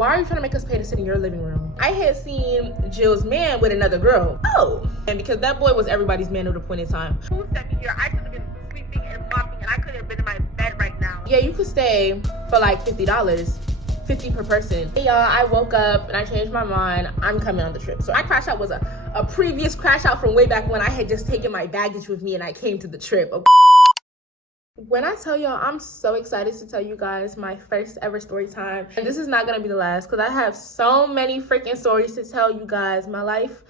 why are you trying to make us pay to sit in your living room? I had seen Jill's man with another girl. Oh, and because that boy was everybody's man at a point in time. Who sent me here? I should have been sleeping and mopping, and I couldn't have been in my bed right now. Yeah, you could stay for like $50. 50 per person. Hey y'all, I woke up and I changed my mind. I'm coming on the trip. So my crash out was a previous crash out from way back when I had just taken my baggage with me and I came to the trip. Okay. When I tell y'all, I'm so excited to tell you guys my first ever story time. And this is not gonna be the last because I have so many freaking stories to tell you guys. My life,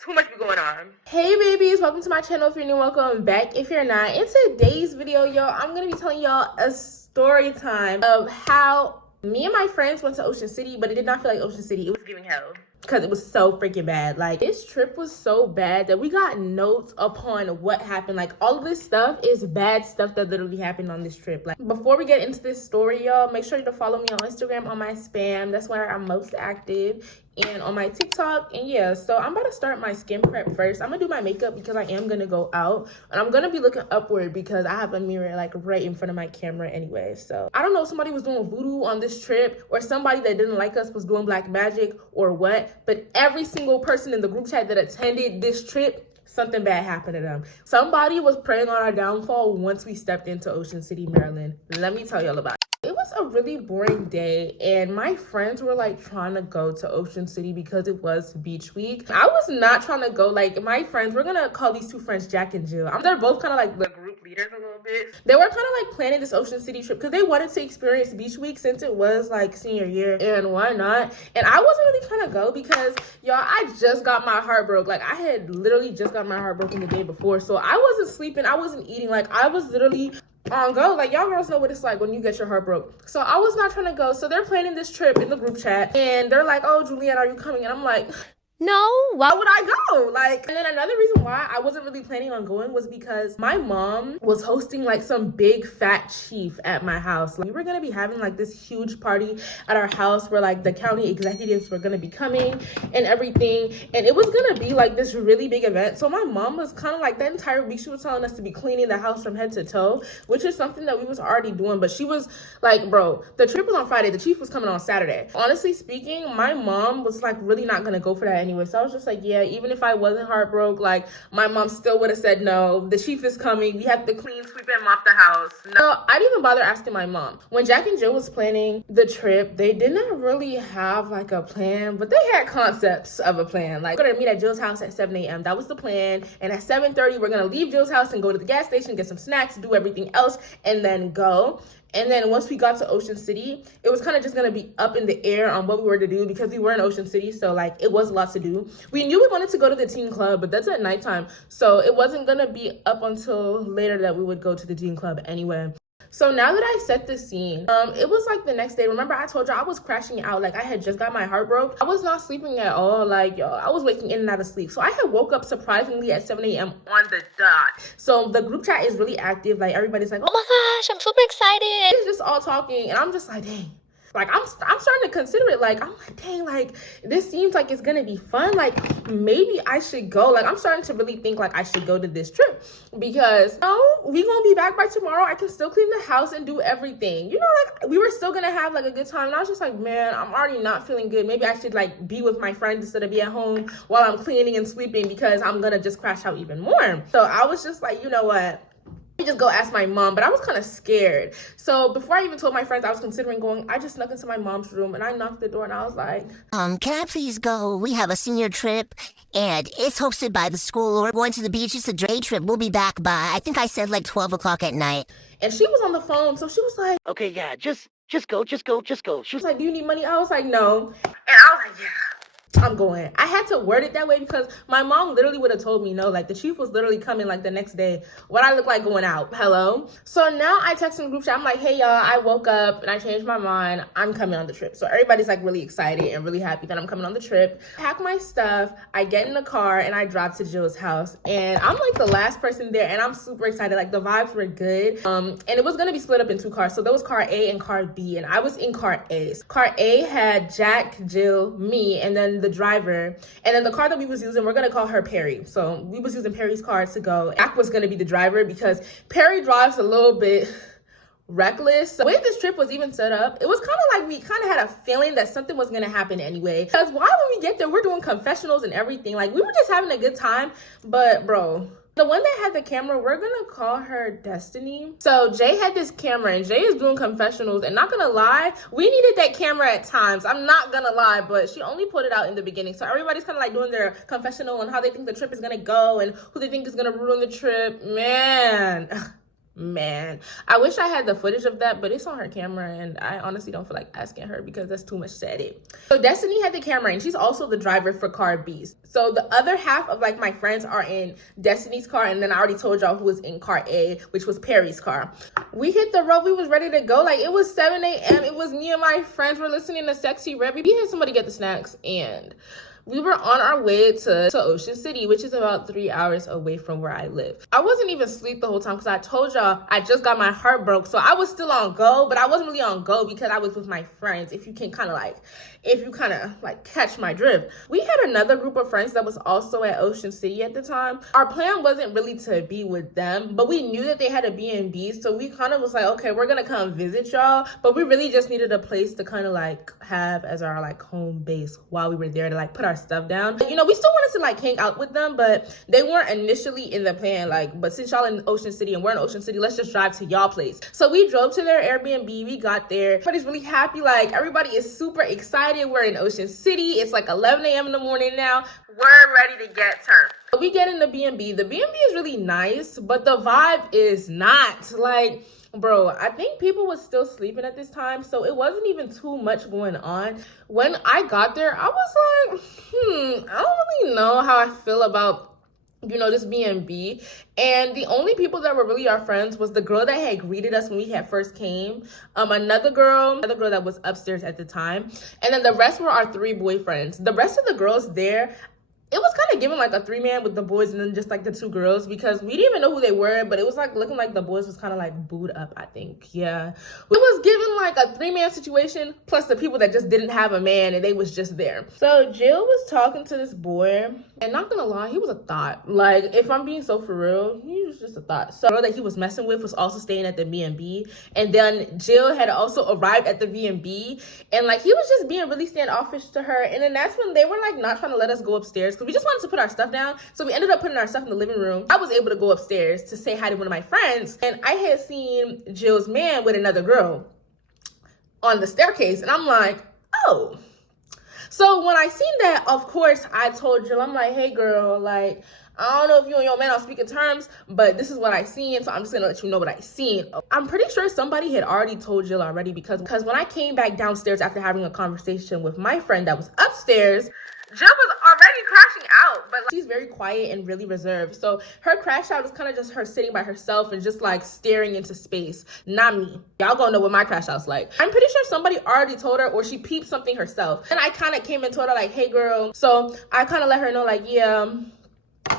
too much be going on. Hey babies, welcome to my channel. If you're new, welcome back. If you're not, in today's video, y'all, I'm gonna be telling y'all a story time of how me and my friends went to Ocean City, but it did not feel like Ocean City. It was giving hell because it was so freaking bad. Like, this trip was so bad that we got notes upon what happened. Like, all of this stuff is bad stuff that literally happened on this trip. Like, before we get into this story, y'all, make sure to follow me on Instagram on my spam. That's where I'm most active. And on my TikTok. And yeah, so I'm about to start my skin prep first. I'm gonna do my makeup because I am gonna go out, and I'm gonna be looking upward because I have a mirror like right in front of my camera anyway. So I don't know if somebody was doing voodoo on this trip or somebody that didn't like us was doing black magic or what, but every single person in the group chat that attended this trip, something bad happened to them. Somebody was preying on our downfall once we stepped into Ocean City, Maryland. Let me tell y'all about it. It was a really boring day, and my friends were like trying to go to Ocean City because it was beach week. I was not trying to go. Like, my friends, we're gonna call these two friends Jack and Jill. They're both kind of like the group leaders a little bit. They were kind of like planning this Ocean City trip because they wanted to experience beach week since it was like senior year, and why not? And I wasn't really trying to go because, y'all, I just got my heart broke. Like, I had literally just got my heart broken the day before, so I wasn't sleeping, I wasn't eating. Like, I was literally on go. Like, y'all girls know what it's like when you get your heart broke. So I was not trying to go. So they're planning this trip in the group chat, and they're like, oh, Julienne, are you coming? And I'm like, no, why would I go? Like, and then another reason why I wasn't really planning on going was because my mom was hosting like some big fat chief at my house. Like, we were gonna be having like this huge party at our house where like the county executives were gonna be coming and everything, and it was gonna be like this really big event. So my mom was kind of like, the entire week she was telling us to be cleaning the house from head to toe, which is something that we was already doing. But she was like, bro, the trip was on Friday, the chief was coming on Saturday. Honestly speaking, my mom was like really not gonna go for that anyway. So I was just like, yeah, even if I wasn't heartbroken, like, my mom still would have said no. The chief is coming. We have to clean, sweep, and mop the house. No, I didn't even bother asking my mom. When Jack and Jill was planning the trip, they did not really have like a plan, but they had concepts of a plan. Like, we're gonna meet at Jill's house at 7 a.m. That was the plan. And at 7:30, we're gonna leave Jill's house and go to the gas station, get some snacks, do everything else, and then go. And then once we got to Ocean City, it was kind of just going to be up in the air on what we were to do because we were in Ocean City. So, like, it was a lot to do. We knew we wanted to go to the teen club, but that's at nighttime. So it wasn't going to be up until later that we would go to the teen club anyway. So now that I set the scene, it was like the next day. Remember, I told you I was crashing out. Like, I had just got my heart broke. I was not sleeping at all. Like, yo, I was waking in and out of sleep. So I had woke up surprisingly at 7 a.m. on the dot. So the group chat is really active. Like, everybody's like, oh my gosh, I'm super excited. It's just all talking. And I'm just like, dang. Like, I'm starting to consider it. Like, I'm like, dang, like, this seems like it's gonna be fun. Like, maybe I should go. Like, I'm starting to really think like I should go to this trip because, we gonna be back by tomorrow. I can still clean the house and do everything. You know, like, we were still gonna have like a good time. And I was just like, man, I'm already not feeling good. Maybe I should like be with my friends instead of be at home while I'm cleaning and sleeping because I'm gonna just crash out even more. So I was just like, you know what? Just go ask my mom, but I was kind of scared. So before I even told my friends I was considering going, I just snuck into my mom's room and I knocked the door and I was like, can I please go? We have a senior trip and it's hosted by the school. We're going to the beach. It's a day trip. We'll be back by, I think I said like 12 o'clock at night. And she was on the phone, so she was like, okay, yeah, just go. She was like, do you need money? I was like, no. And I was like, yeah, I'm going. I had to word it that way because my mom literally would have told me no. Like, the chief was literally coming like the next day. What I look like going out? Hello? So now I text in the group chat. I'm like, hey y'all, I woke up and I changed my mind. I'm coming on the trip. So everybody's like really excited and really happy that I'm coming on the trip. Pack my stuff. I get in the car and I drive to Jill's house. And I'm like the last person there and I'm super excited. Like, the vibes were good. And it was gonna be split up in two cars. So there was car A and car B, and I was in car A. Car A had Jack, Jill, me, and then the driver. And then the car that we was using, we're gonna call her Perry. So we was using Perry's car to go. Jack was gonna be the driver because Perry drives a little bit reckless. So the way this trip was even set up, it was kind of like we kind of had a feeling that something was gonna happen anyway. Because why when we get there, we're doing confessionals and everything. Like, we were just having a good time. But bro, the one that had the camera, we're gonna call her Destiny. So Jay had this camera and Jay is doing confessionals, and not gonna lie, we needed that camera at times. I'm not gonna lie, but she only put it out in the beginning. So everybody's kind of like doing their confessional on how they think the trip is gonna go and who they think is gonna ruin the trip. Man, I wish I had the footage of that, but it's on her camera and I honestly don't feel like asking her because that's too much to edit. So Destiny had the camera and she's also the driver for car B's. So the other half of like my friends are in Destiny's car, and then I already told y'all who was in car A, which was Perry's car. We hit the road, we was ready to go. Like, it was 7 a.m. It was me and my friends were listening to Sexy Red. We had somebody get the snacks and we were on our way to Ocean City, which is about 3 hours away from where I live. I wasn't even asleep the whole time because I told y'all I just got my heart broke. So I was still on go, but I wasn't really on go because I was with my friends. If you kind of catch my drift. We had another group of friends that was also at Ocean City at the time. Our plan wasn't really to be with them, but we knew that they had a B&B. So we kind of was like, okay, we're going to come visit y'all. But we really just needed a place to kind of like have as our like home base while we were there to like put our stuff down. You know, we still wanted to like hang out with them, but they weren't initially in the plan. Like, but since y'all in Ocean City and we're in Ocean City, let's just drive to y'all place. So we drove to their Airbnb. We got there. Everybody's really happy. Like, everybody is super excited. We're in Ocean City. It's like 11 a.m. in the morning now. We're ready to get turned. We get in the B&B. The B&B is really nice, but the vibe is not. Like, bro, I think people was still sleeping at this time, so it wasn't even too much going on. When I got there, I was like, I don't really know how I feel about, you know, this B&B. And the only people that were really our friends was the girl that had greeted us when we had first came, another girl that was upstairs at the time, and then the rest were our 3 boyfriends. The rest of the girls there, it was kind of giving like a 3-man with the boys and then just like the 2 girls, because we didn't even know who they were, but it was like looking like the boys was kind of like booed up, I think. Yeah, it was giving like a 3-man situation plus the people that just didn't have a man and they was just there. So Jill was talking to this boy, and not gonna lie, he was a thought. Like, if I'm being so for real, he was just a thought. So the girl that he was messing with was also staying at the B&B, and then Jill had also arrived at the B&B, and like he was just being really standoffish to her. And then that's when they were like not trying to let us go upstairs because we just wanted to put our stuff down. So we ended up putting our stuff in the living room. I was able to go upstairs to say hi to one of my friends, and I had seen Jill's man with another girl on the staircase, and I'm like, oh. So when I seen that, of course, I told Jill, I'm like, hey girl, like, I don't know if you and your man are speaking terms, but this is what I seen, so I'm just gonna let you know what I seen. I'm pretty sure somebody had already told Jill already, because when I came back downstairs after having a conversation with my friend that was upstairs, Jill was already crashing out, but she's very quiet and really reserved. So her crash out is kind of just her sitting by herself and just like staring into space. Not me. Y'all gonna know what my crash out's like. I'm pretty sure somebody already told her, or she peeped something herself. And I kind of came and told her like, hey girl. So I kind of let her know like, yeah,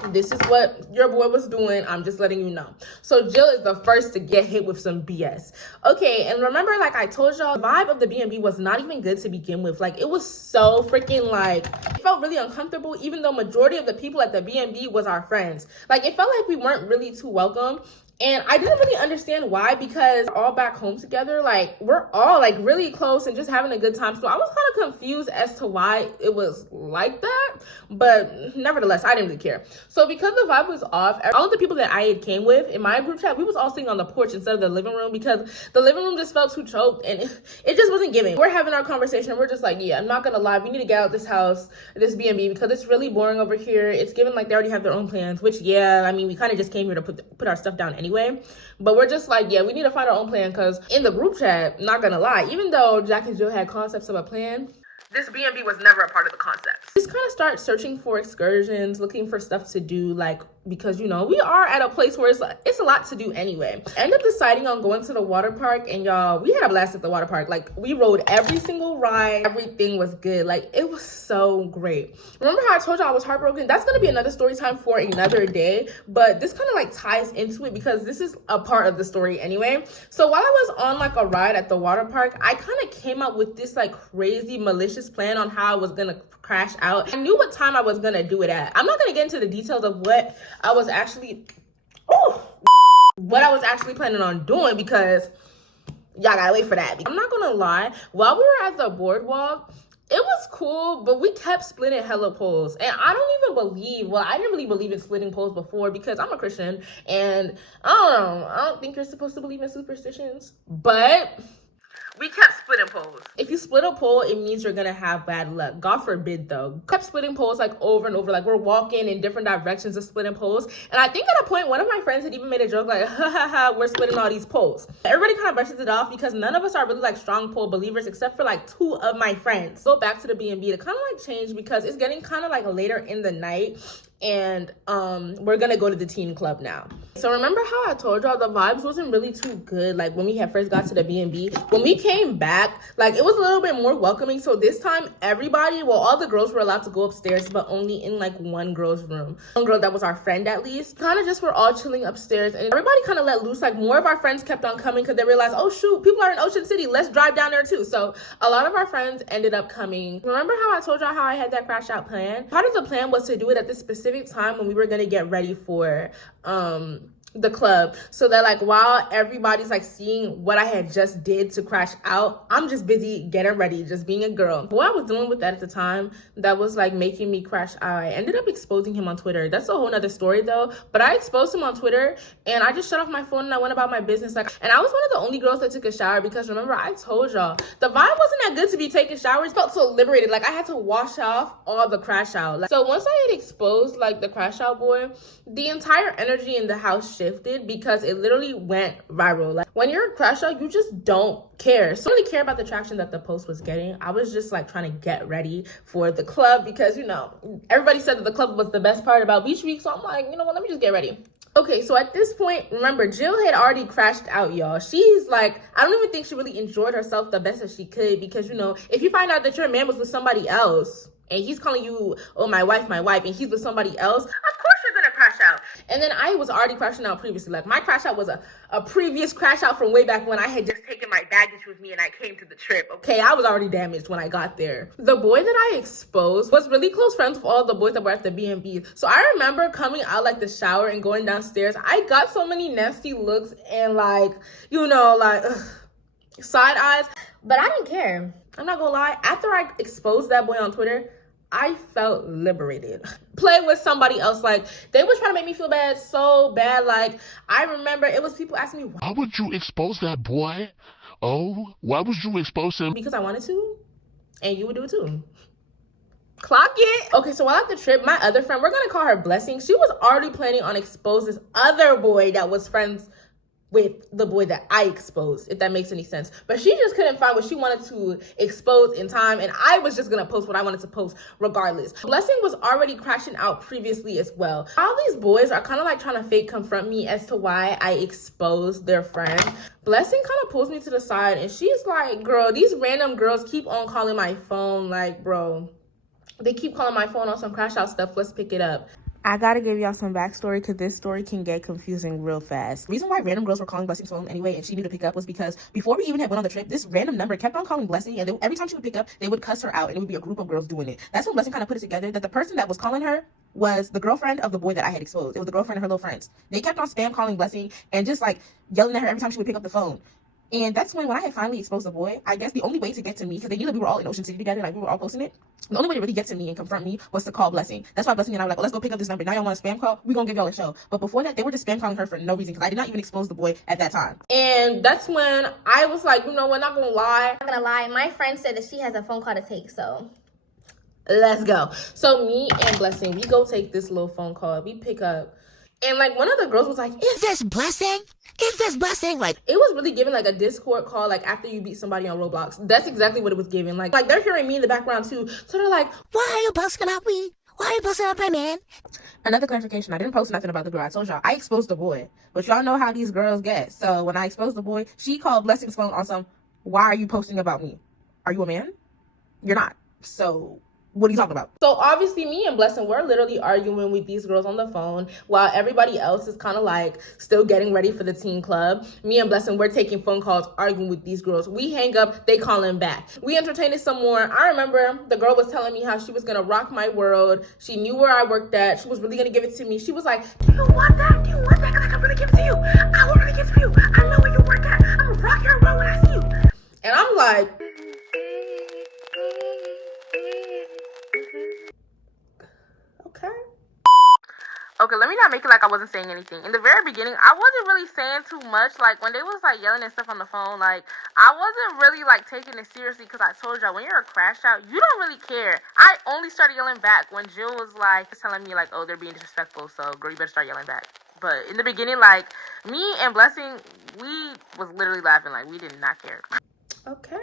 this is what your boy was doing. I'm just letting you know. So Jill is the first to get hit with some BS. Okay, and remember, like I told y'all, the vibe of the B&B was not even good to begin with. Like, it was so freaking like, it felt really uncomfortable, even though majority of the people at the B&B was our friends. Like, it felt like we weren't really too welcome. And I didn't really understand why, because we're all back home together. Like, we're all like really close and just having a good time. So I was kind of confused as to why it was like that. But nevertheless, I didn't really care. So because the vibe was off, all of the people that I had came with in my group chat, we was all sitting on the porch instead of the living room, because the living room just felt too choked and it just wasn't giving. We're having our conversation. We're just like, yeah, I'm not gonna lie, we need to get out this house, this B&B, because it's really boring over here. It's given like they already have their own plans, which, yeah, I mean, we kind of just came here to put our stuff down anyway. But we're just like, yeah, we need to find our own plan, because in the group chat, not gonna lie, even though Jack and Jill had concepts of a plan, this B&B was never a part of the concept. Just kind of start searching for excursions, looking for stuff to do, like, because, you know, we are at a place where it's a lot to do anyway. End up deciding on going to the water park, and y'all, we had a blast at the water park. Like, we rode every single ride. Everything was good. Like, it was so great. Remember how I told y'all I was heartbroken? That's gonna be another story time for another day, but this kind of like ties into it because this is a part of the story anyway. So while I was on like a ride at the water park, I kind of came up with this like crazy malicious plan on how I was gonna crash out. I knew what time I was gonna do it at. I'm not gonna get into the details of what I was actually planning on doing, because y'all gotta wait for that. I'm not gonna lie, while we were at the boardwalk, it was cool, but we kept splitting hella poles. And I don't even believe, well, I didn't really believe in splitting poles before because I'm a Christian. And I don't know, I don't think you're supposed to believe in superstitions. But we kept splitting poles. If you split a pole, it means you're gonna have bad luck. God forbid, though. Kept splitting poles like over and over. Like we're walking in different directions of splitting poles. And I think at a point, one of my friends had even made a joke like, ha ha ha, we're splitting all these poles. Everybody kind of brushes it off because none of us are really like strong pole believers except for like 2 of my friends. Go back to the B&B to kind of like change because it's getting kind of like later in the night. And we're gonna go to the teen club now. So remember how I told y'all the vibes wasn't really too good like when we had first got to the B&B? When we came back, like it was a little bit more welcoming. So this time everybody, well, all the girls were allowed to go upstairs, but only in like one girl's room. One girl that was our friend at least. Kind of just were all chilling upstairs and everybody kind of let loose. Like more of our friends kept on coming because they realized, oh shoot, people are in Ocean City, let's drive down there too. So a lot of our friends ended up coming. Remember how I told y'all how I had that crash out plan? Part of the plan was to do it at this specific time when we were gonna get ready for the club, so that like while everybody's like seeing what I had just did to crash out, I'm just busy getting ready, just being a girl. What I was dealing with that at the time that was like making me crash out, I ended up exposing him on Twitter. That's a whole nother story though, but I exposed him on Twitter and I just shut off my phone and I went about my business. Like, and I was one of the only girls that took a shower because remember I told y'all the vibe wasn't that good to be taking showers. Felt so liberated, like I had to wash off all the crash out. Like, so once I had exposed like the crash out boy, the entire energy in the house shifted because it literally went viral. Like when you're a crash out, you just don't care. So I don't really care about the traction that the post was getting. I was just like trying to get ready for the club because, you know, everybody said that the club was the best part about Beach Week. So I'm like, you know what, let me just get ready. Okay, so at this point, remember, Jill had already crashed out, y'all. She's like, I don't even think she really enjoyed herself the best that she could because, you know, if you find out that your man was with somebody else and he's calling you, oh, my wife, and he's with somebody else, of course you're gonna crash out. And then I was already crashing out previously. Like my crash out was a previous crash out from way back when I had just taken my baggage with me and I came to the trip. Okay, I was already damaged when I got there. The boy that I exposed was really close friends with all the boys that were at the B&B. So I remember coming out like the shower and going downstairs. I got so many nasty looks and like, you know, like side eyes, but I didn't care. I'm not gonna lie. After I exposed that boy on Twitter, I felt liberated. Play with somebody else. Like, they was trying to make me feel bad, so bad. Like, I remember it was people asking me, why would you expose that boy? Oh, why would you expose him? Because I wanted to, and you would do it too. Clock it. Okay, so while at the trip, my other friend, we're gonna call her Blessing, she was already planning on exposing this other boy that was friends with the boy that I exposed, if that makes any sense. But she just couldn't find what she wanted to expose in time, and I was just gonna post what I wanted to post regardless. Blessing was already crashing out previously as well. All these boys are kind of like trying to fake confront me as to why I exposed their friend. Blessing kind of pulls me to the side and she's like, girl, these random girls keep on calling my phone. Like, bro, they keep calling my phone on some crash out stuff. Let's pick it up. I gotta give y'all some backstory because this story can get confusing real fast. The reason why random girls were calling Blessing's phone anyway and she knew to pick up was because before we even had went on the trip, this random number kept on calling Blessing, and every time she would pick up, they would cuss her out and it would be a group of girls doing it. That's when Blessing kind of put it together that the person that was calling her was the girlfriend of the boy that I had exposed. It was the girlfriend of her little friends. They kept on spam calling Blessing and just like yelling at her every time she would pick up the phone. And that's when I had finally exposed the boy, I guess the only way to get to me, because they knew that we were all in Ocean City together, like we were all posting it, the only way to really get to me and confront me was to call Blessing. That's why Blessing and I were like, oh, let's go pick up this number. Now y'all want a spam call? We're gonna give y'all a show. But before that, they were just spam calling her for no reason because I did not even expose the boy at that time. And that's when I was like, you know what, not gonna lie. I'm not gonna lie, my friend said that she has a phone call to take, so let's go. So me and Blessing, we go take this little phone call. We pick up. And like one of the girls was like, Is this Blessing? Is this Blessing? Like, it was really giving like a Discord call, like after you beat somebody on Roblox. That's exactly what it was giving. Like they're hearing me in the background too. So they're like, why are you posting about me? Why are you posting about my man? Another clarification, I didn't post nothing about the girl. I told y'all I exposed the boy. But y'all know how these girls get. So when I exposed the boy, she called Blessing's phone on some, why are you posting about me? Are you a man? You're not. So what are you talking about? So obviously me and Blessing, we're literally arguing with these girls on the phone while everybody else is kind of like still getting ready for the teen club. Me and Blessing, we're taking phone calls, arguing with these girls. We hang up, they calling back. We entertain it some more. I remember the girl was telling me how she was gonna rock my world. She knew where I worked at. She was really gonna give it to me. She was like, do you want that? Do you want that? Cause I can really give it to you. I will really give it to you. I know where you work at. I'm gonna rock your world when I see you. saying anything. In the very beginning, I wasn't really saying too much. Like, when they was, like, yelling and stuff on the phone, like, I wasn't really, like, taking it seriously because I told y'all, when you're a crash out, you don't really care. I only started yelling back when Jill was, like, telling me, like, oh, they're being disrespectful, so, girl, you better start yelling back. But in the beginning, like, me and Blessing, we was literally laughing. Like, we did not care. Okay.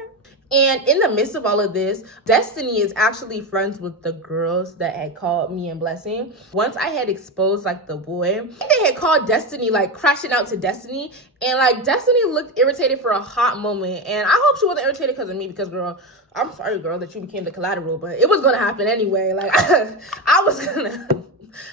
And in the midst of all of this, Destiny is actually friends with the girls that had called me and Blessing. Once I had exposed, like, the boy, they had called Destiny, like, crashing out to Destiny. And, like, Destiny looked irritated for a hot moment. And I hope she wasn't irritated because of me, because, girl, I'm sorry, girl, that you became the collateral. But it was going to happen anyway. Like, I was going to...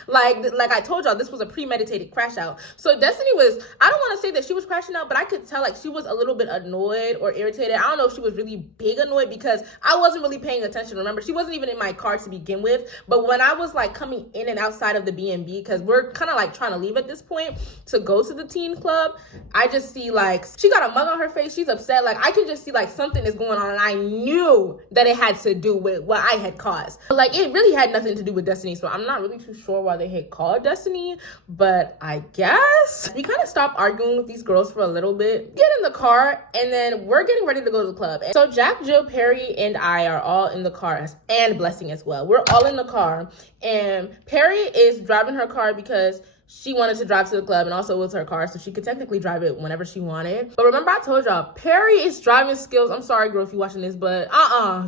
Like I told y'all, this was a premeditated crash out. So Destiny was, I don't want to say that she was crashing out, but I could tell, like, she was a little bit annoyed or irritated. I don't know if she was really big annoyed because I wasn't really paying attention. Remember, she wasn't even in my car to begin with. But when I was, like, coming in and outside of the B&B, because we're kind of, like, trying to leave at this point to go to the teen club, I just see, like, she got a mug on her face. She's upset. Like, I can just see, like, something is going on, and I knew that it had to do with what I had caused. But, like, it really had nothing to do with Destiny, so I'm not really too sure why they had called Destiny, but I guess we kind of stopped arguing with these girls for a little bit, get in the car, and then we're getting ready to go to the club. And so Jack, Jill, Perry, and I are all in the car, and Blessing as well. We're all in the car, and Perry is driving her car because she wanted to drive to the club, and also it was her car, so she could technically drive it whenever she wanted. But remember, I told y'all, Perry's driving skills, I'm sorry, girl, if you're watching this, but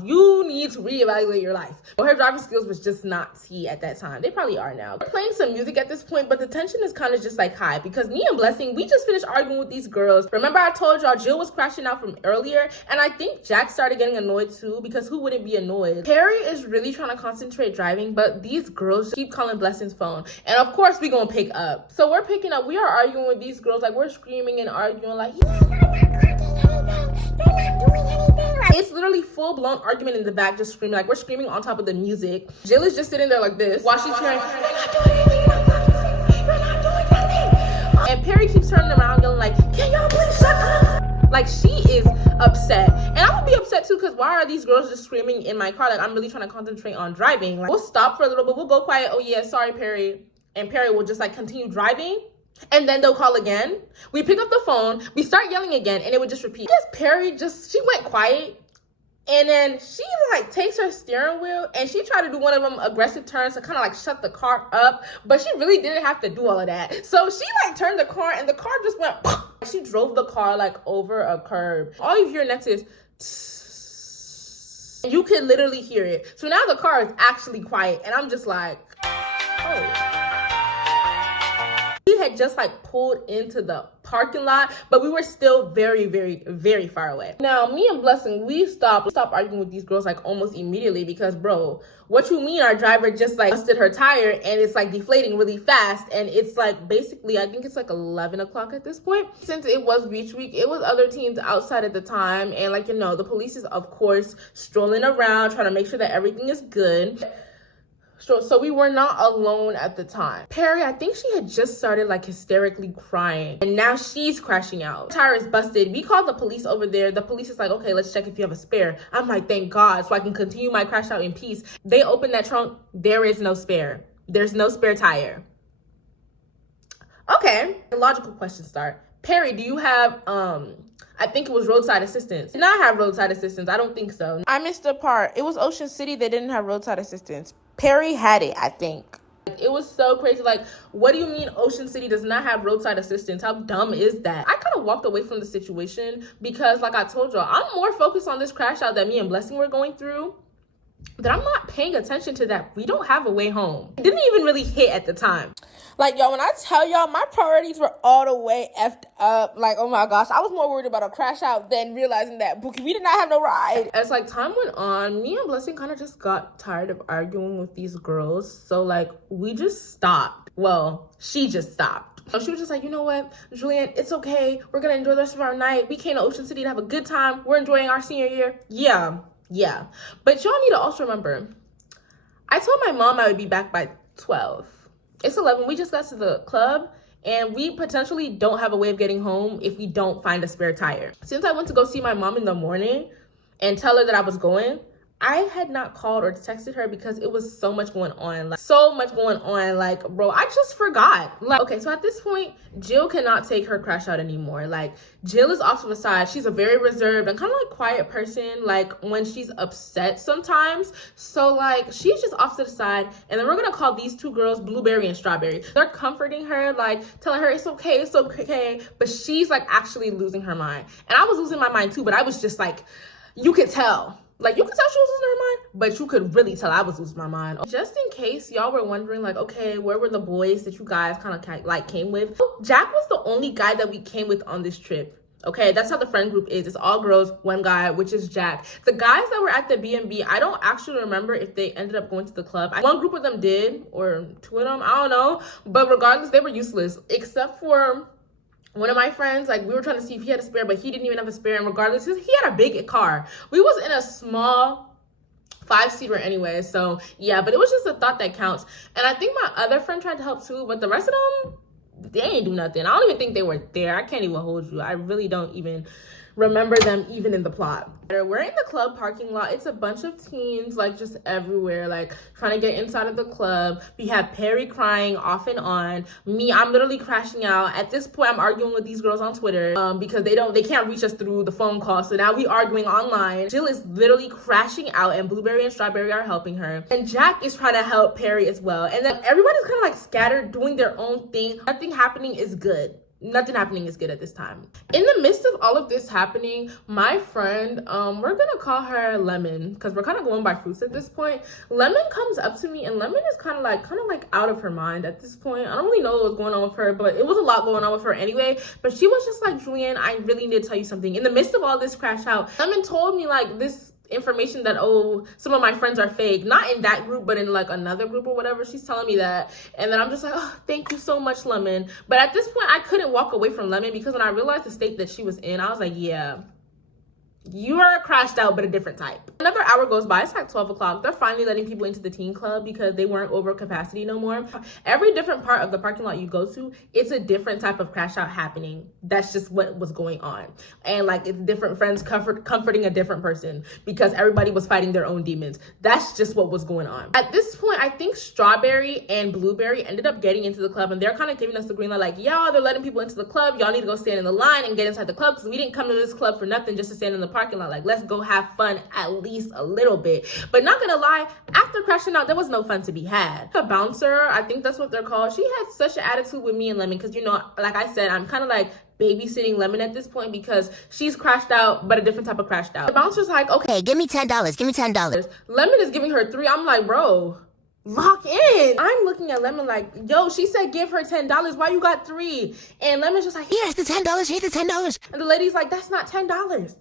you need to reevaluate your life. But her driving skills was just not T at that time. They probably are now. We're playing some music at this point, but the tension is kind of just, like, high, because me and Blessing, we just finished arguing with these girls. Remember, I told y'all Jill was crashing out from earlier, and I think Jack started getting annoyed too, because who wouldn't be annoyed? Perry is really trying to concentrate driving, but these girls keep calling Blessing's phone, and of course we gonna pick up. So we're picking up, we are arguing with these girls, like, we're screaming and arguing, like, it's literally full-blown argument in the back, just screaming, like, we're screaming on top of the music. Jill is just sitting there like this while she's hearing, and Perry keeps turning around yelling, like, can y'all please shut up? Like, she is upset, and I would be upset too, because why are these girls just screaming in my car? Like, I'm really trying to concentrate on driving. Like, we'll stop for a little bit, we'll go quiet, oh yeah, sorry, Perry. And Perry will just, like, continue driving, and then they'll call again. We pick up the phone, we start yelling again, and it would just repeat. I guess Perry she went quiet, and then she, like, takes her steering wheel, and she tried to do one of them aggressive turns to kind of, like, shut the car up, but she really didn't have to do all of that. So she, like, turned the car, and the car just went, she drove the car, like, over a curb. All you hear next is, and you can literally hear it. So now the car is actually quiet, and I'm just like, oh. We had just, like, pulled into the parking lot, but we were still very, very, very far away. Now, me and Blessing, we stopped arguing with these girls, like, almost immediately, because, bro, what you mean our driver just, like, busted her tire and it's, like, deflating really fast, and it's, like, basically, I think it's, like, 11 o'clock at this point. Since it was beach week, it was other teens outside at the time, and, like, you know, the police is, of course, strolling around trying to make sure that everything is good. So we were not alone at the time. Perry, I think she had just started, like, hysterically crying, and now she's crashing out. Tire is busted. We called the police over there. The police is like, okay, let's check if you have a spare. I'm like, thank God, so I can continue my crash out in peace. They open that trunk. There is no spare. There's no spare tire. Okay, the logical questions start. Perry, do you have, I think it was roadside assistance. Did not have roadside assistance. I don't think so. I missed the part. It was Ocean City. They didn't have roadside assistance. Perry had it, I think. It was so crazy. Like, what do you mean Ocean City does not have roadside assistance? How dumb is that? I kind of walked away from the situation because, like I told y'all, I'm more focused on this crash out that me and Blessing were going through, that I'm not paying attention to that we don't have a way home. It didn't even really hit at the time. Like, y'all, when I tell y'all, my priorities were all the way effed up. Like, oh my gosh, I was more worried about a crash out than realizing that, Bookie, we did not have no ride. As, like, time went on, me and Blessing kind of just got tired of arguing with these girls. So, like, we just stopped. Well, she just stopped. So she was just like, you know what, Julienne, it's okay. We're going to enjoy the rest of our night. We came to Ocean City to have a good time. We're enjoying our senior year. Yeah. But y'all need to also remember, I told my mom I would be back by 12. It's 11. We just got to the club, and we potentially don't have a way of getting home if we don't find a spare tire. Since I went to go see my mom in the morning and tell her that I was going, I had not called or texted her because it was so much going on. Like, so much going on. Like, bro, I just forgot. Like, okay, so at this point, Jill cannot take her crash out anymore. Like, Jill is off to the side. She's a very reserved and kind of like quiet person, like when she's upset sometimes. So like, she's just off to the side. And then we're gonna call these two girls Blueberry and Strawberry. They're comforting her, like telling her it's okay, it's okay. But she's like actually losing her mind. And I was losing my mind too, but I was just like, you could tell. Like, you could tell she was losing her mind, but you could really tell I was losing my mind. Just in case y'all were wondering, like, okay, where were the boys that you guys kind of like came with? Jack was the only guy that we came with on this trip. Okay, that's how the friend group is. It's all girls, one guy, which is Jack. The guys that were at the B&B, I don't actually remember if they ended up going to the club. One group of them did, or two of them, I don't know. But regardless, they were useless, except for one of my friends. Like, we were trying to see if he had a spare, but he didn't even have a spare. And regardless, he had a big car. We was in a small 5-seater anyway. So yeah, but it was just a thought that counts. And I think my other friend tried to help too, but the rest of them, they ain't do nothing. I don't even think they were there. I can't even hold you. I really don't even remember them even in the plot. We're in the club parking lot. It's a bunch of teens, like, just everywhere, like trying to get inside of the club. We have Perry crying off and on. Me, I'm literally crashing out. At this point, I'm arguing with these girls on Twitter because they can't reach us through the phone call. So now we arguing online. Jill is literally crashing out, and Blueberry and Strawberry are helping her. And Jack is trying to help Perry as well. And then everybody's kind of like scattered, doing their own thing. Nothing happening is good. Nothing happening is good at this time. In the midst of all of this happening, my friend, we're gonna call her Lemon because we're kind of going by fruits at this point. Lemon comes up to me, and Lemon is kind of like out of her mind at this point. I don't really know what was going on with her, but it was a lot going on with her anyway. But she was just like, Julienne, I really need to tell you something. In the midst of all this crash out, Lemon told me like this information that, oh, some of my friends are fake, not in that group but in like another group or whatever. She's telling me that, and then I'm just like, oh, thank you so much, Lemon. But at this point, I couldn't walk away from Lemon because when I realized the state that she was in, I was like, yeah, you are crashed out, but a different type. Another hour goes by. It's like 12 o'clock. They're finally letting people into the teen club because they weren't over capacity no more. Every different part of the parking lot you go to, it's a different type of crash out happening. That's just what was going on. And like, it's different friends comforting a different person because everybody was fighting their own demons. That's just what was going on. At this point, I think Strawberry and Blueberry ended up getting into the club, and they're kind of giving us the green light, like, y'all, they're letting people into the club. Y'all need to go stand in the line and get inside the club because we didn't come to this club for nothing, just to stand in the parking lot. Like, let's go have fun at least a little bit. But not gonna lie, after crashing out, there was no fun to be had. The bouncer, I think that's what they're called, she had such an attitude with me and Lemon because, you know, like I said, I'm kind of like babysitting Lemon at this point because she's crashed out, but a different type of crashed out. The bouncer's like, okay, Give me $10. Give me $10. Lemon is giving her $3. I'm like, bro, lock in. I'm looking at Lemon like, yo, she said give her $10. Why you got $3? And Lemon's just like, Here's the $10. Here's the $10. and the lady's like, that's not $10.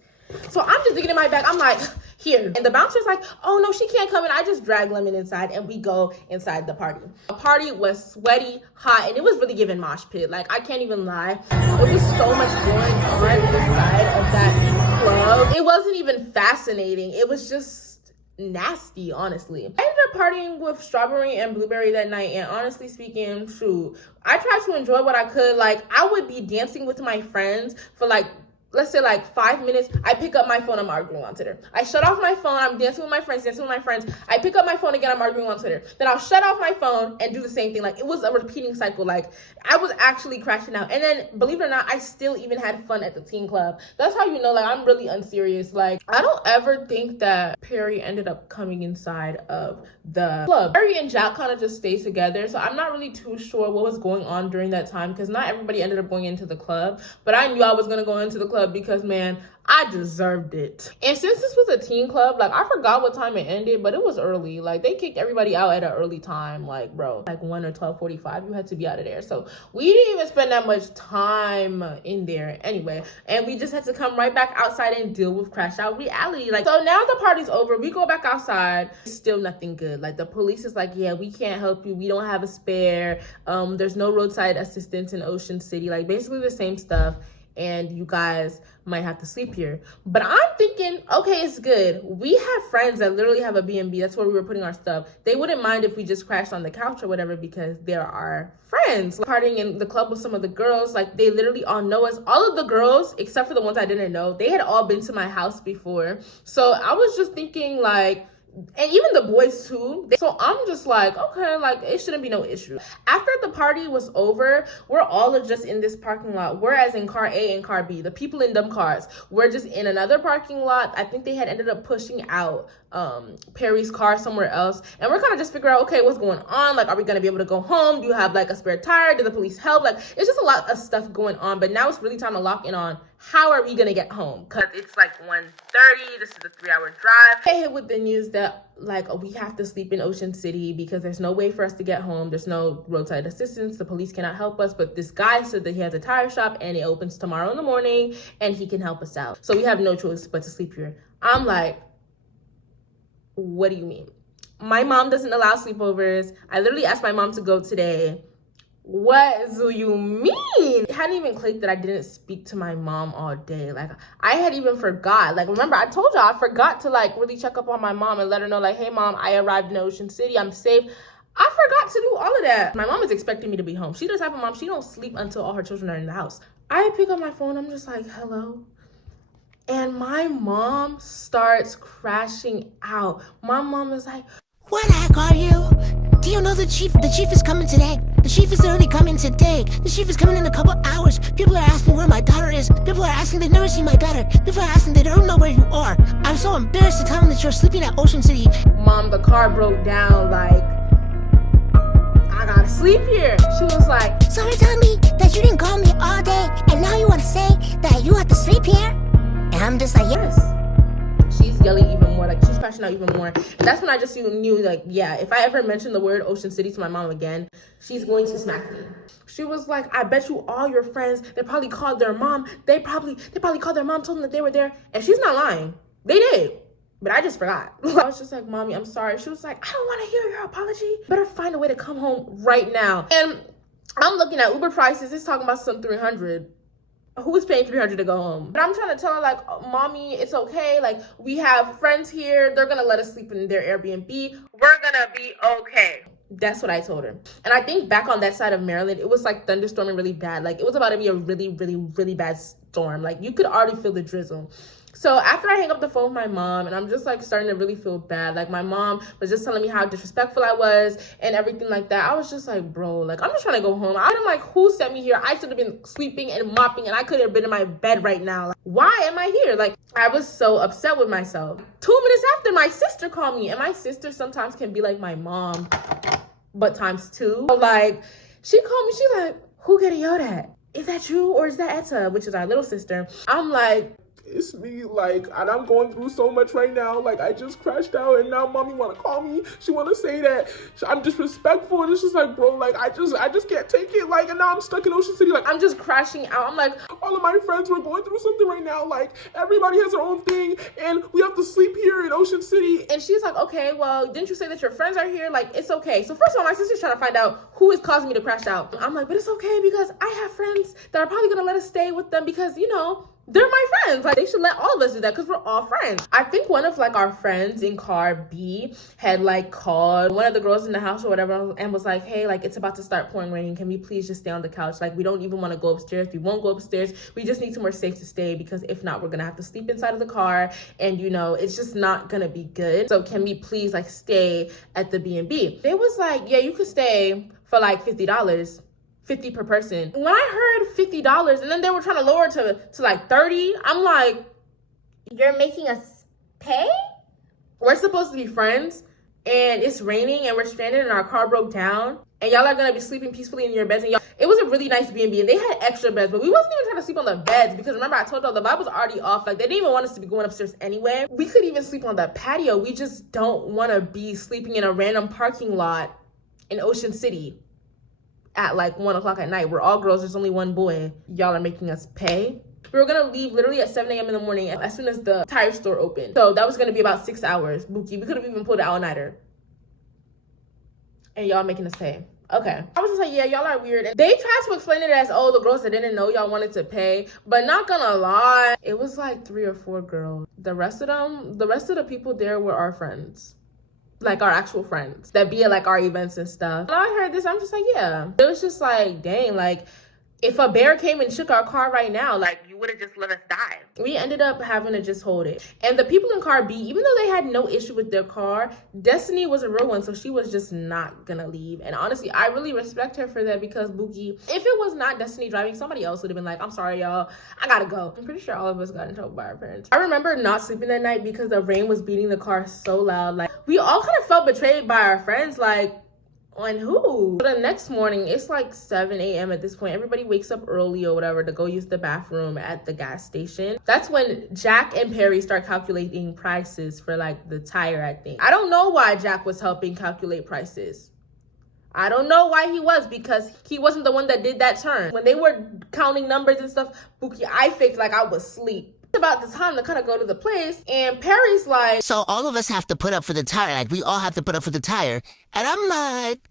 So I'm just digging in my bag. I'm like, here. And the bouncer's like, oh no, she can't come in. I just drag Lemon inside and we go inside the party. The party was sweaty, hot, and it was really giving mosh pit. Like, I can't even lie. It was so much going on inside of that club. It wasn't even fascinating. It was just nasty, honestly. I ended up partying with Strawberry and Blueberry that night, and honestly speaking, shoot, I tried to enjoy what I could. Like, I would be dancing with my friends for like, let's say like 5 minutes. I pick up my phone, I'm arguing on Twitter. I shut off my phone, I'm dancing with my friends. I pick up my phone again, I'm arguing on Twitter. Then I'll shut off my phone and do the same thing. Like, it was a repeating cycle. Like, I was actually crashing out. And then, believe it or not, I still even had fun at the teen club. That's how you know, like, I'm really unserious. Like, I don't ever think that Perry ended up coming inside of the club. Perry and Jack kind of just stayed together. So I'm not really too sure what was going on during that time because not everybody ended up going into the club. But I knew I was going to go into the club because, man, I deserved it. And since this was a teen club, like, I forgot what time it ended, but it was early. Like, they kicked everybody out at an early time. Like, bro, like 1 or 12:45, you had to be out of there. So we didn't even spend that much time in there anyway. And we just had to come right back outside and deal with crash out reality. Like, so now the party's over. We go back outside. Still nothing good. Like, the police is like, yeah, we can't help you. We don't have a spare. There's no roadside assistance in Ocean City. Like, basically the same stuff. and you guys might have to sleep here. But I'm thinking, okay, it's good. We have friends that literally have a B&B. That's where we were putting our stuff. They wouldn't mind if we just crashed on the couch or whatever because they're our friends. Like, partying in the club with some of the girls, like they literally all know us. All of the girls, except for the ones I didn't know, they had all been to my house before. So I was just thinking like, and even the boys too. So I'm just like, okay, like it shouldn't be no issue. After the party was over, we're all just in this parking lot. Whereas in car A and car B, the people in them cars, we're just in another parking lot. I think they had ended up pushing out Perry's car somewhere else. And we're kind of just figuring out, okay, what's going on? Like, are we going to be able to go home? Do you have like a spare tire? Did the police help? Like, it's just a lot of stuff going on. But now it's really time to lock in on how are we going to get home? Because it's like 1:30. This is a 3-hour drive. I hit with the news that like we have to sleep in Ocean City because there's no way for us to get home. There's no roadside assistance. The police cannot help us. But this guy said that he has a tire shop and it opens tomorrow in the morning and he can help us out. So we have no choice but to sleep here. I'm like, what do you mean? My mom doesn't allow sleepovers. I literally asked my mom to go today. What do you mean? It hadn't even clicked that I didn't speak to my mom all day. Like, I had even forgot. Like, remember, I told y'all I forgot to, like, really check up on my mom and let her know, like, hey, mom, I arrived in Ocean City. I'm safe. I forgot to do all of that. My mom is expecting me to be home. She the type of mom, she don't sleep until all her children are in the house. I pick up my phone. I'm just like, hello. And my mom starts crashing out. My mom is like, Where the heck are you? Do you know the chief? The chief is coming today. The chief is literally coming today. The chief is coming in a couple hours. People are asking where my daughter is. People are asking they've never seen my daughter. People are asking they don't know where you are. I'm so embarrassed to tell them that you're sleeping at Ocean City. Mom, the car broke down. Like, I gotta sleep here. She was like, So you're telling me that you didn't call me all day and now you want to say that you have to sleep here? And I'm just like, yes. She's yelling even more, like she's crashing out even more. And that's when I just knew, like, yeah, if I ever mention the word Ocean City to my mom again, she's going to smack me. She was like, I bet you all your friends, they probably called their mom. They probably called their mom, told them that they were there. And she's not lying. They did. But I just forgot. I was just like, Mommy, I'm sorry. She was like, I don't want to hear your apology. Better find a way to come home right now. And I'm looking at Uber prices. It's talking about some $300. Who's paying $300 to go home? But I'm trying to tell her, like, oh, Mommy, it's okay. Like, we have friends here. They're going to let us sleep in their Airbnb. We're going to be okay. That's what I told her. And I think back on that side of Maryland, it was like thunderstorming really bad. Like, it was about to be a really, really, really bad storm. Like, you could already feel the drizzle. So after I hang up the phone with my mom, and I'm just like starting to really feel bad. Like, my mom was just telling me how disrespectful I was and everything like that. I was just like, bro, like, I'm just trying to go home. I'm like, who sent me here? I should have been sweeping and mopping and I could have been in my bed right now. Like, why am I here? Like, I was so upset with myself. 2 minutes after, my sister called me, and my sister sometimes can be like my mom, but times 2. Like, she called me, she's like, who getting yelled at? Is that you or is that Etta, which is our little sister? I'm like, it's me, like, and I'm going through so much right now. Like, I just crashed out, and now Mommy want to call me. She want to say that I'm disrespectful, and it's just like, bro, like, I just can't take it. Like, and now I'm stuck in Ocean City. Like, I'm just crashing out. I'm like, all of my friends were going through something right now. Like, everybody has their own thing, and we have to sleep here in Ocean City. And she's like, okay, well, didn't you say that your friends are here? Like, it's okay. So first of all, my sister's trying to find out who is causing me to crash out. I'm like, but it's okay because I have friends that are probably going to let us stay with them because, you know, they're my friends. Like, they should let all of us do that because we're all friends. I think one of, like, our friends in car B had, like, called one of the girls in the house or whatever and was like, hey, like, it's about to start pouring rain. Can we please just stay on the couch? Like, we don't even want to go upstairs. We won't go upstairs. We just need somewhere safe to stay because if not, we're going to have to sleep inside of the car. And, you know, it's just not going to be good. So can we please, like, stay at the B&B? They was like, yeah, you could stay for, like, $50. 50 per person. When I heard $50 and then they were trying to lower it to like 30, I'm like, You're making us pay? we're supposed to be friends and it's raining and we're stranded and our car broke down and y'all are gonna be sleeping peacefully in your beds. And y'all, it was a really nice B&B and they had extra beds, but we wasn't even trying to sleep on the beds because remember I told y'all the vibe was already off. Like, they didn't even want us to be going upstairs anyway. We could even sleep on the patio. We just don't want to be sleeping in a random parking lot in Ocean City at like 1 o'clock at night. We're all girls, there's only one boy. Y'all are making us pay. We were gonna leave literally at 7 a.m. in the morning as soon as the tire store opened. So that was gonna be about 6 hours. Buki, we could have even pulled an all-nighter. And y'all making us pay. Okay. I was just like, yeah, y'all are weird. And they tried to explain it as, oh, the girls that didn't know y'all wanted to pay. But not gonna lie, it was like 3 or 4 girls. The rest of the people there were our friends. Like our actual friends that be at like our events and stuff. When I heard this, I'm just like, yeah. It was just like, dang, like if a bear came and shook our car right now, like you would have just let us die. We ended up having to just hold it. And the people in car B, even though they had no issue with their car, Destiny was a real one, so she was just not gonna leave. And honestly, I really respect her for that because Bookie, if it was not Destiny driving, somebody else would have been like, I'm sorry, y'all, I gotta go. I'm pretty sure all of us got in trouble by our parents. I remember not sleeping that night because the rain was beating the car so loud. Like, we all kind of felt betrayed by our friends, like, on who? The next morning, it's like 7 a.m. at this point. Everybody wakes up early or whatever to go use the bathroom at the gas station. That's when Jack and Perry start calculating prices for like the tire, I think. I don't know why Jack was helping calculate prices. I don't know why he was, because he wasn't the one that did that turn. When they were counting numbers and stuff, Bookie, I faked like I was asleep. About the time to kind of go to the place, and Perry's like, So all of us have to put up for the tire. Like, we all have to put up for the tire. And I'm like,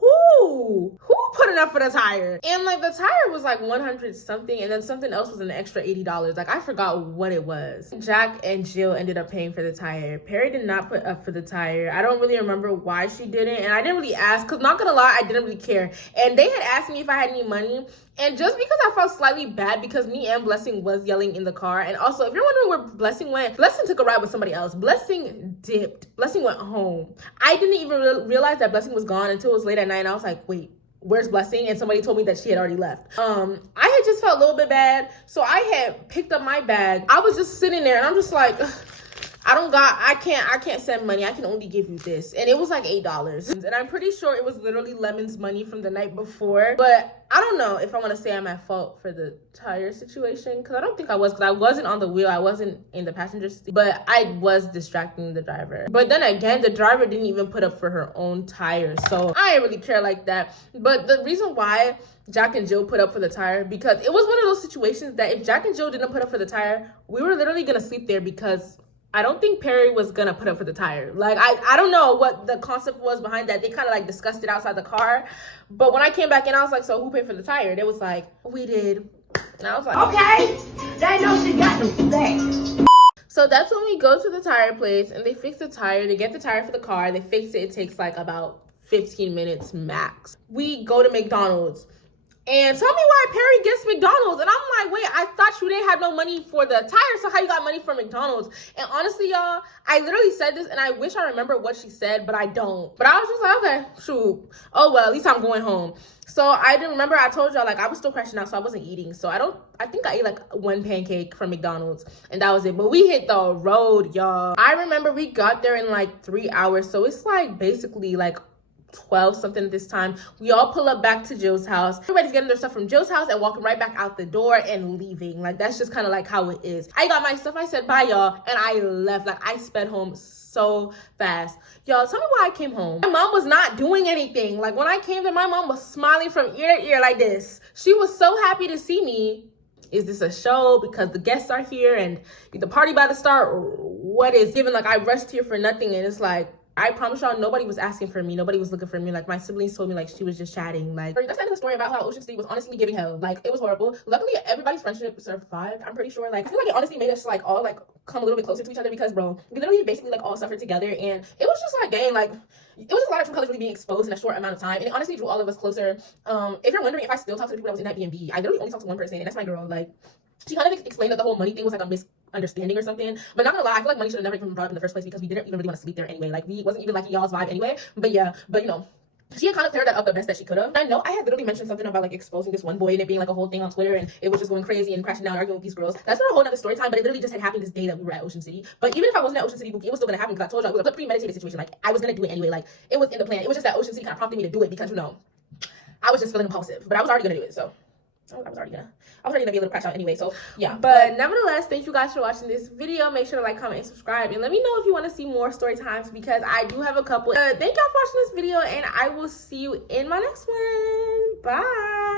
who putting up for the tire? And like the tire was like 100 something, and then something else was an extra $80. Like I forgot what it was. Jack and Jill ended up paying for the tire. Perry did not put up for the tire. I don't really remember why she didn't, and I didn't really ask, because not gonna lie, I didn't really care. And they had asked me if I had any money, and just because I felt slightly bad because me and Blessing was yelling in the car. And also, if you're wondering where Blessing went, Blessing took a ride with somebody else. Blessing dipped. Blessing went home. I didn't even realize that Blessing was gone until it was late at night, and I was like, wait, where's Blessing? And somebody told me that she had already left. I had just felt a little bit bad, so I had picked up my bag. I was just sitting there, and I'm just like, ugh, I can't send money. I can only give you this. And it was like $8. And I'm pretty sure it was literally Lemon's money from the night before. But I don't know if I want to say I'm at fault for the tire situation, because I don't think I was, because I wasn't on the wheel. I wasn't in the passenger seat, but I was distracting the driver. But then again, the driver didn't even put up for her own tire, so I didn't really care like that. But the reason why Jack and Jill put up for the tire, because it was one of those situations that if Jack and Jill didn't put up for the tire, we were literally gonna sleep there, because I don't think Perry was gonna put up for the tire. Like, I don't know what the concept was behind that. They kind of like discussed it outside the car. But when I came back in, I was like, so who paid for the tire? They was like, we did. And I was like, okay, they know she got them things. So that's when we go to the tire place and they fix the tire. They get the tire for the car. They fix it. It takes like about 15 minutes max. We go to McDonald's. And tell me why Perry gets McDonald's. And I'm like, wait, I thought you didn't have no money for the tire, so how you got money for McDonald's? And honestly, y'all, I literally said this, and I wish I remember what she said, but I don't. But I was just like, okay, shoot. Oh, well, at least I'm going home. So I didn't remember, I told y'all, like, I was still crashing out, so I wasn't eating. So I think I ate like 1 pancake from McDonald's, and that was it. But we hit the road, y'all. I remember we got there in like 3 hours, so it's like basically like 12 something at this time. We all pull up back to Jill's house. Everybody's getting their stuff from Jill's house and walking right back out the door and leaving. Like, that's just kind of like how it is. I got my stuff, I said bye, y'all, and I left. Like, I sped home so fast. Y'all, tell me why I came home. My mom was not doing anything. Like, when I came there, my mom was smiling from ear to ear like this. She was so happy to see me. Is this a show because the guests are here and the party about to start? What is given? Like, I rushed here for nothing, and it's like, I promise y'all, nobody was asking for me. Nobody was looking for me. Like, my siblings told me, like, she was just chatting. Like, that's the end of the story about how Ocean City was honestly giving hell. Like, it was horrible. Luckily, everybody's friendship survived, I'm pretty sure. Like, I feel like it honestly made us, like, all, like, come a little bit closer to each other because, bro, we literally basically, like, all suffered together. And it was just, like, dang, like, it was just a lot of true colors really being exposed in a short amount of time. And it honestly drew all of us closer. If you're wondering if I still talk to the people that was in that B&B, I literally only talked to one person, and that's my girl. Like, she kind of explained that the whole money thing was like a misunderstanding or something. But not gonna lie, I feel like money should have never even been brought up in the first place because we didn't even really want to sleep there anyway. Like, we wasn't even liking y'all's vibe anyway. But yeah, but you know, she had kind of cleared that up the best that she could have. I know I had literally mentioned something about like exposing this one boy and it being like a whole thing on Twitter and it was just going crazy and crashing down arguing with these girls. That's for a whole nother story time, but it literally just had happened this day that we were at Ocean City. But even if I wasn't at Ocean City, it was still gonna happen because I told you it was a premeditated situation. Like, I was gonna do it anyway. Like, it was in the plan. It was just that Ocean City kind of prompted me to do it because, you know, I was just feeling impulsive. But I was already gonna do it, so I was already gonna be a little crash out anyway, so yeah. But nevertheless, thank you guys for watching this video. Make sure to like, comment, and subscribe, and let me know if you want to see more story times because I do have a couple. Thank y'all for watching this video, and I will see you in my next one. Bye.